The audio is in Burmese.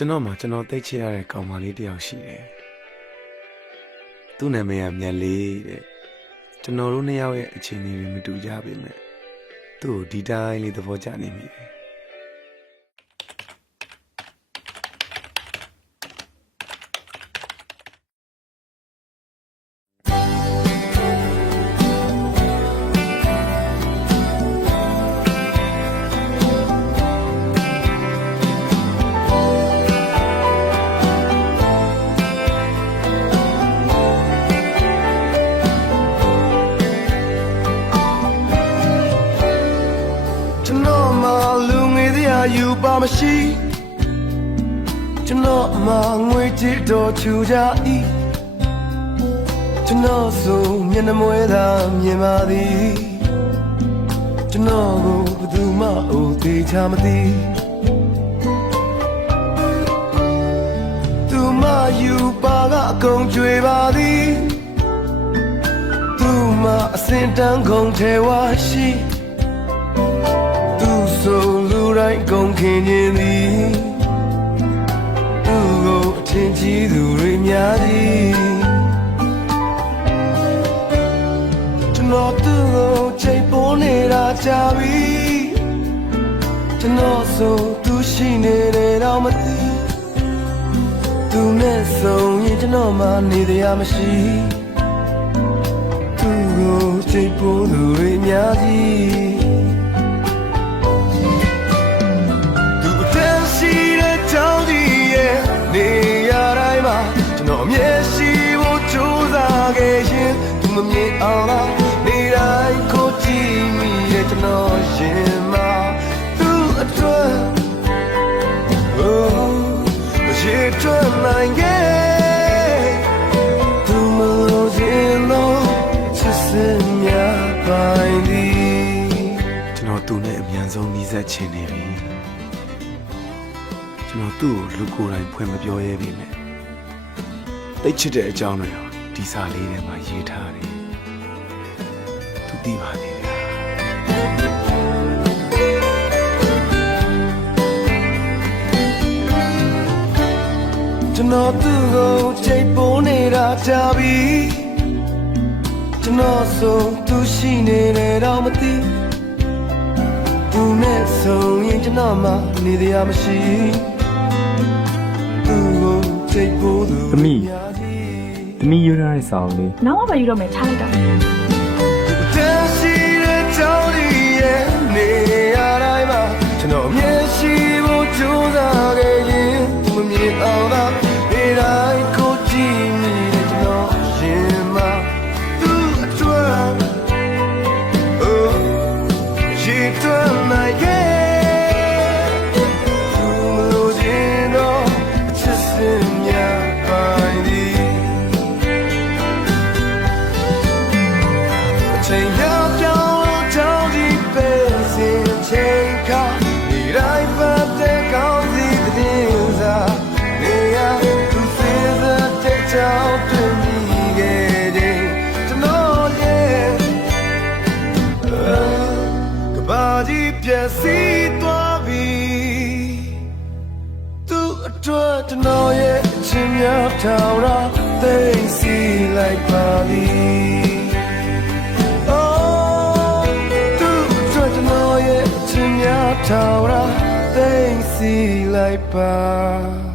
ကျွန်တော်မှကျွန်တော်သိချင်ရတဲ့ကောင်မလေးတစ်ယောက်ရှိတယ်သူ့နာမည်ကမြတ်လေးတဲ့ကျွန်တော်တို့နှစ်ယောက်ရဲ့အခြေအနေတွေမတူကြပါပဲသူ့ကိုဒီတိုင်းလေးသဘောကျနေမိတယ် ယ်တရားယူပါမရှိကျွန်တော်မှငွေကြေးတော်ချူကြဤကျွန်တော်ဆိုမျက်နှာမွဲသာမြင်ပါသည်ကျွန်တော်ကိုဘယ်သူမှအိုသေးချမသိသူမယူပါကအကုန်ကြွေပါသည်သူမအစင်တန်းကုန်ထဲဝါရှိသူဆိုလူ တိုင်းကုန်ခင်ခြင်းသည်သူကိုအထင်ကြီးသူတွေများသည်ကျွန်တော်သူ့ကိုချိန်ပေါ်နေတာကြာပြီကျွန်တော်ဆိုသူရှိနေတယ်တော့မသိသူနဲ့ဆုံးရင်ကျွန်တော်မှနေတရားမရှိသူကိုချိန်ပေါ်သူတွေများသည် ဆုံးနှီးစပ်ချင်နေပြီကျွန်တော်သူ့ကိုလူကိုယ်တိုင်ဖွင့်မပြောရဲပြီမဲ့တိတ်ချစ်တဲ့အကြောင်းတွေရောဒီစာလေးထဲမှာရေးထားတယ်သူသိပါသေးတယ်ကျွန်တော်သူ့ကိုချိန်ပေါ်နေတာကြာပြီကျွန်တော်ဆိုသူရှိနေတယ်တော့မသိသူနဲ့ ဆုံးရင်ကျွန်တော်မှနေတရားမရှိသူ့ကိုချိန်ပေါ်သူသမီးများကြီးသမီးရွရတဲ့စာအုပ်လေးနောက်မှပဲယူတော့မယ်ထားလိုက်တော့တန်ရှိတဲ့ကြောင်းကြီးရဲ့နေရာတိုင်းမှာကျွန်တော်မျက်ရှိ အတွက်ကျွန်တော်ရဲ့အချင်းများထောင်တာသိစီလိုက်ပါသည် Oh, tu ကျွန်တော်ရဲ့အချင်းများထောင်တာသိစီလိုက်ပါ